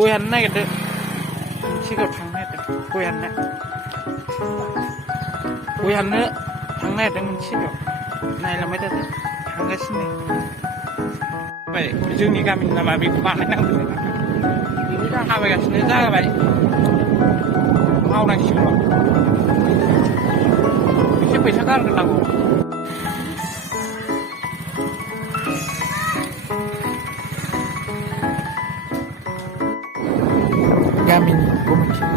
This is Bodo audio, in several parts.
गय हाननो नागिरदों सिगाङाव थांनो नागिरदों गय हाननो सिगाङाव नायलांबाय थादों थांगासिनो जोंनि गामिनि लामा बेखौ बानायनांगौ बेनि दा थाबायगासिनो जाबाय मावनांसिगौ एसे फैसा गारग्रोनांगौ गामिनि committee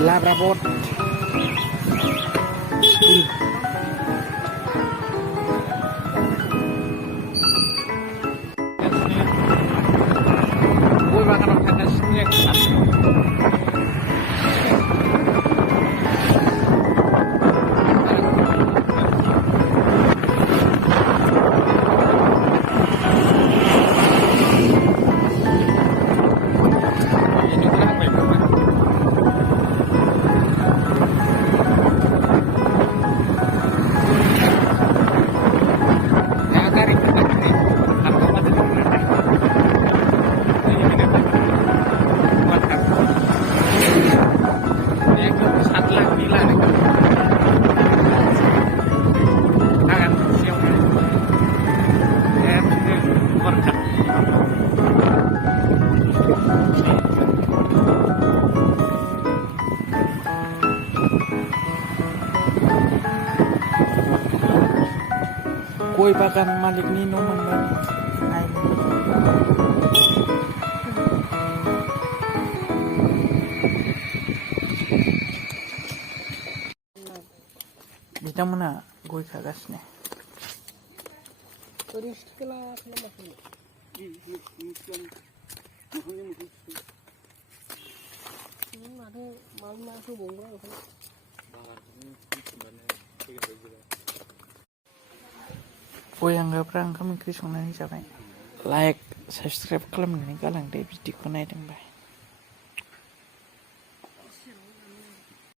Labrabot gue makan makanan sini goi bagan malik ni no manban bitamana goi khagasne goi anggapra ओंखाम ओंख्रि संनानै जाबाय लाइक साबस्क्राइब खालामनानै गालांदो भिडिअखौ नायदोंबा